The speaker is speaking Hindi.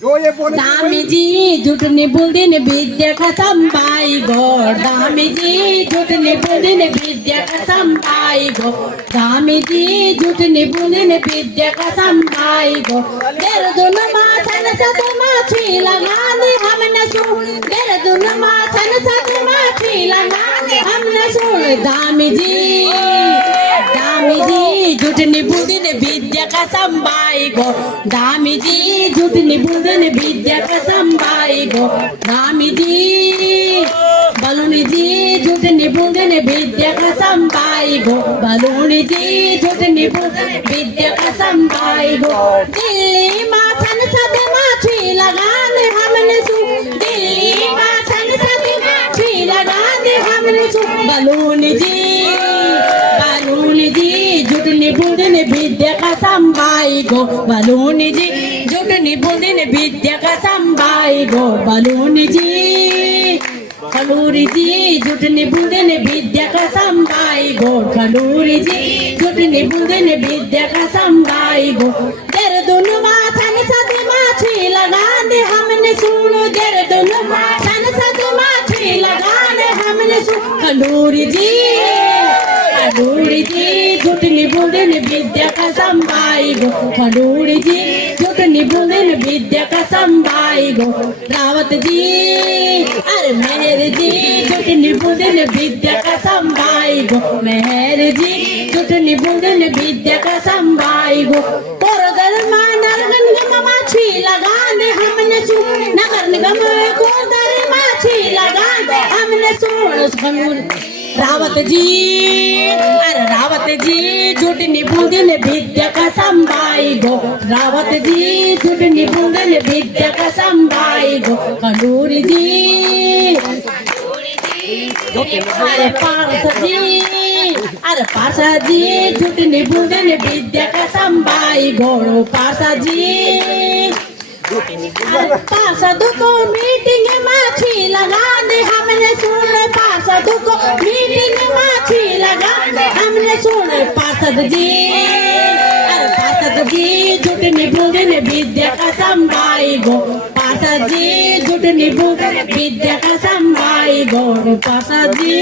दामीजी झूठने बुलदिन विद्या का संभाई गोर दामीजी झूठने बुलदिन विद्या का संभाई गो दामीजी झूठने बुलदिन विद्या का संभाई गो देर दोनों माथन सत माछी लगाने हमने सुन देर दोनों माथन सत माछी लगाने हमने सुन दामीजी दामीजी झूठने बुलदिन विद्या का संभाई गो दामीजी झूठने बुलदिन विद्या का संभाई गो दामीजी बलूनी जी झूठने बुलदिन विद्या का संभाई गो बलूनी जी झूठने बुलदिन विद्या का संभाई गो दिल्ली माथन सद माछी लगाने हमने सु दिल्ली माथन सद माछी लगाने हमने सु बलूनी जी झूठने बुलदिन विद्या का संभाई गो बलूनी जी झूठने बुलदिन विद्या का संभाई गो बलूनी जी खलूरी जी झूठने बुलदिन विद्या का संभाई गो खलूरी जी झूठने बुलदिन विद्या का संभाई गो तेरे दोनों माथन सद माछी लगाने हमने सुनो तेरे दोनों माथन सद माछी लगाने हमने सुनो खलूरी जी झूठने बुलदिन विद्या का संभाई गो खडूरी जी झूठने बुलदिन विद्या का संभाई गो रावत जी अरे मेहर जी झूठने बुलदिन विद्या का संभाई गो मेहर जी झूठने बुलदिन विद्या का संभाई गो कोरदर मानर गंगम माछी लगाने हमने सुन नगर निगम कोरदर माछी लगाने हमने सुन रावत जी अरे रावत जी झूठने बुलदिन विद्या का संभाई गो रावत जी झूठने बुलदिन विद्या का संभाई गो खडूरी जी अरे पारसा जी झूठने बुलदिन विद्या का संभाई गो पारसा जी पार्षद को मीटिंग माछी लगाने हमने सुन पार्षद को मीटिंग माछी लगाने हमने सुन पार्षद जी झूठने बुलदिन विद्या का संभाई गो पार्षद जी झूठने बुलदिन विद्या का संभाई गो पार्षद जी